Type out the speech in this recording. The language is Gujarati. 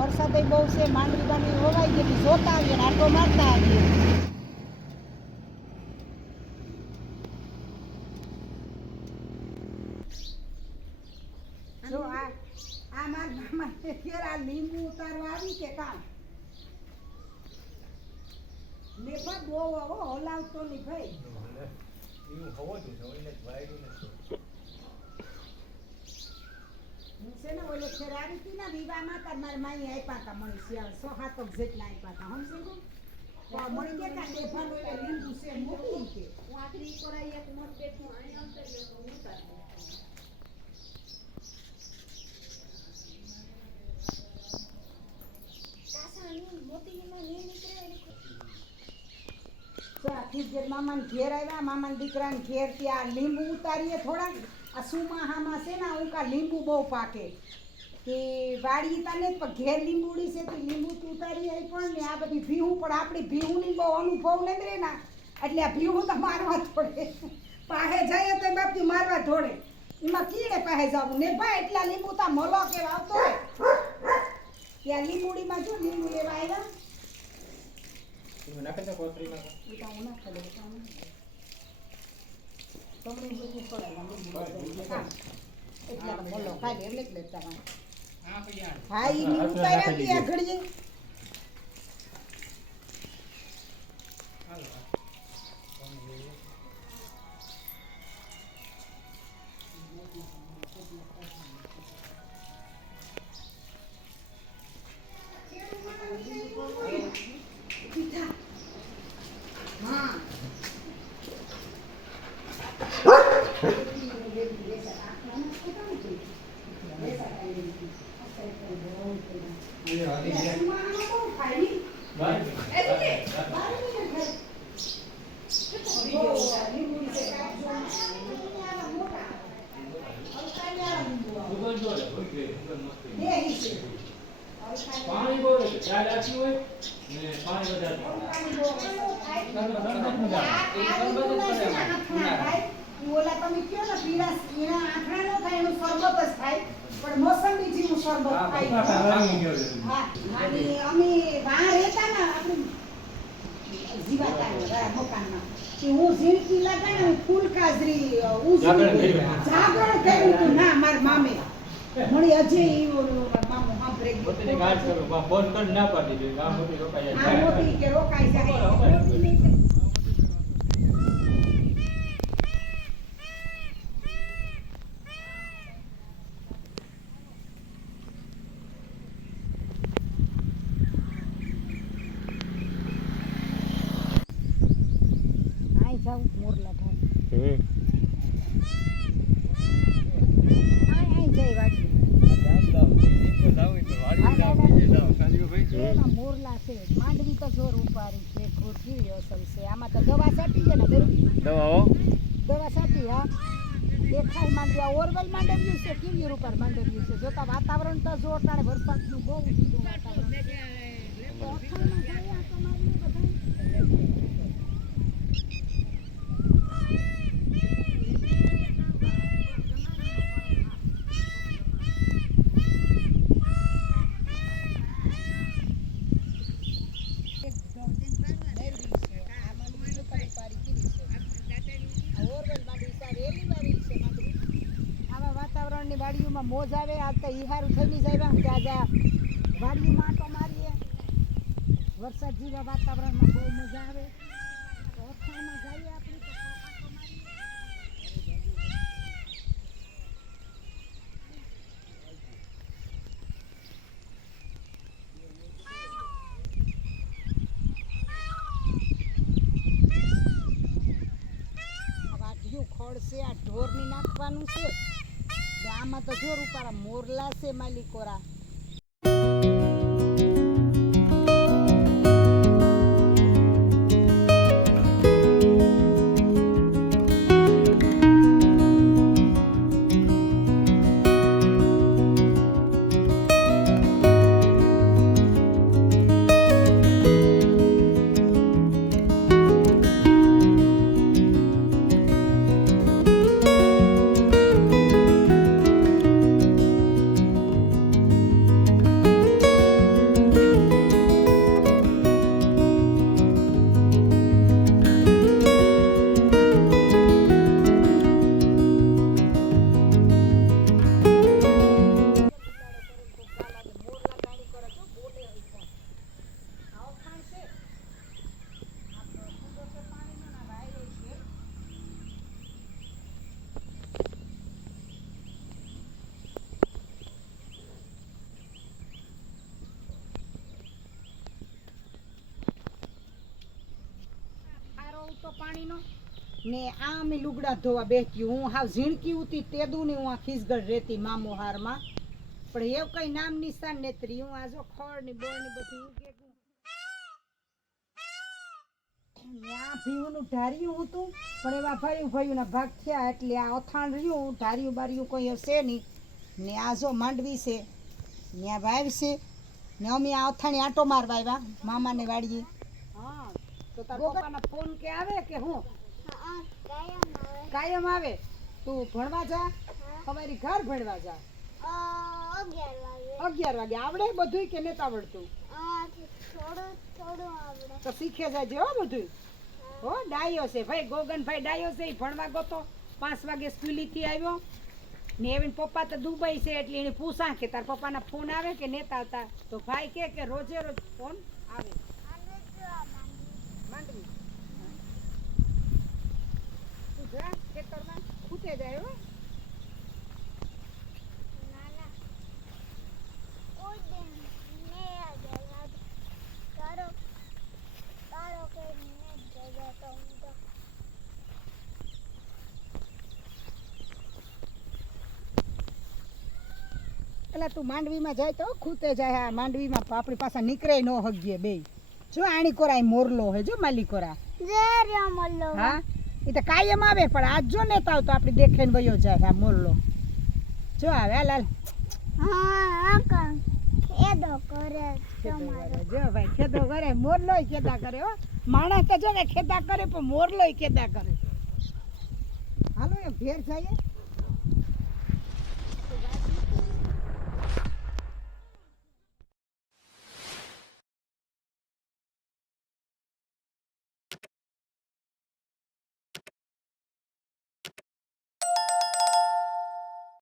વરસાદ બહુ છે, માંડવી બાંડવી હોવાઈ ગઈ, જોતા આવીએ ને આટો મારતા આવીએ. જો આ મારા ફેર આ લીંબુ ઉતારવા આવી કે કામ લેફા બહુ આવો હલાવતો નહીં ભાઈ. એવું હોવો જોઈએ વાયડું નથી. હું છે ને ઓલે ફેર આવી હતી ને વિવાહમાં તાર મારી માઈ આપ્યા હતા મને શિયાળ 6-7 જેટલા આપ્યા હતા. સમજે મળી ગયા તા લેફાનો એ લીંબુ છે મોટી કે વાકડી કરાઈ એક મોટ બેઠું આઈ અંતર હું ઉતારી મામાને ઘેર આવ્યા, મામાના દીકરાને ઘેર ત્યાં લીંબુ ઉતારીએ થોડાક. આ સુમાહામાં છે ને ઉકા લીંબુ બહુ પાકે કે વાડી તને પણ ઘેર લીંબુડી છે તે લીંબુ ઉતારી આવી પણ ને આ બધી ભીહું પણ આપણી ભીહુંની બહુ અનુભવ નહીં રહે ને એટલે આ ભીહું તો મારવા થોડે પાસે જઈએ તો બાપથી મારવા થોડે એમાં કીડે પાસે જવું ને ભાઈ એટલા લીંબુ તો મલો કે આવતો હોય ત્યાં લીંબુડીમાં જો લીંબુ લેવા આવ્યા નાખે છે કોથળીમાં હું નાખે દે તમને બધું પડાય એટલા મલો ખાલી એટલે જ લેતા હા ઈ લીંબુ પાયા ત્યાં ઘડીએ પાણી બોલે ચાલ આખી હોય ને પાણી વધારે ઓલા તમે કયો ને પીળા એના આંખડા નો થાય એનું શરબત જ થાય પણ મોસંબી જેવું શરબત થાય. હા અને અમે બહાર રહેતા ને આપણે જીવાતા મકાનમાં કે હું ઝીણકી લાગા ને ફૂલ કાજરી જાગરણ કર્યું ના મારા મામે મળી અજય મામો સાંભળે મોટી વાત કરો ફોન કરી ના પાડી દે આ મોટી રોકાઈ જાય આ મોટી કે રોકાઈ જાય આઈ જાવ મોરલા થાય એમાં મોરલા છે માંડવી તો જોર ઉપાડી છે કેવી અસર છે આમાં તો દવા છાંટી છે ને દવા છાંટી હા દેખાય માંડવી આ ઓરવેલ માંડવ્યું છે કેવી ઉપર માંડવ્યું છે જોતા વાતાવરણ તો જો અટાણે વરસાદનું બહુ ઠંડુ વાતાવરણ તો અથાણમાં જાય આ તમારી બધા વાતાવરણની વાડીઓમાં મોજ આવે આ તો ઈહારું થઈને જાય કે આજે વાડીઓમાં આંટો મારીએ વરસાદ જેવા વાતાવરણમાં બહુ મજા આવે તો અથાણમાં જઈએ આપણે તો આંટો મારીએ વાઢિયું ખડ છે આ ઢોરની નાખવાનું છે આમાં તો જોર ઉપારા મોરલા છે માલિકોરા તો પાણીનો ને આ અમે લુગડા ધોવા બેઠ્યું હું હાવ ઝીણકી ઉતી તેદું ને હું આ ખીસગઢ રહેતી મામોહારમાં પણ એવું કઈ નામ નિશાન નેત્રી હું આ જો ખડ ની બોળ ની બધું ઉગે ત્યાં ભીવનું ઢાર્યું હતું પણ એવા ભાઈ ના ભાગ થયા એટલે આ અથાણ રહ્યું ઢાર્યું બાર્યું કોઈ હશે નહીં ને આ જો માંડવી છે ત્યાં વાવ છે ને અમે આ અથાણી આંટો મારવા આવ્યા મામાને વાડીએ હા તો તાર પપ્પાના ફોન કે આવે કે હું કાયમ આવે તું ભણવા જા તમારી ઘર ભણવા જા 11 વાગે આવડે બધું કે નથી આવડતું તો શીખે જાજે હો બધું હો ડાયો છે ભાઈ ગોગનભાઈ ડાયો છે ભણવા ગયો 5 વાગે સ્કૂલેથી આવ્યો ને એવી પપ્પા તો દુબઈ છે એટલે એને પૂછા કે તાર પપ્પાના ફોન આવે કે નેતા આવતા તો ભાઈ કે રોજે રોજ ફોન આવે માંડવી તું જા ખેતરમાં ખૂટે જાય હો એટલે તું માંડવીમાં જાય તો ખૂતે જાય આ માંડવીમાં આપણી પાસે નીકળે ન હગીએ બે જો આણી કોરાય મોરલો હે જો માલિકોરા હા એ તો કાયમ આવે પણ આજ જો નેતા આવતો આપડી દેખાઈને વયો જાય આ મોરલો જો આવે હાલ ખેદો કરે જો ભાઈ ખેદો કરે મોરલોય ખેદા કરે હો માણસ તો જો ને ખેદા કરે પણ મોરલોય ખેદા કરે હાલો એ ભેર જાય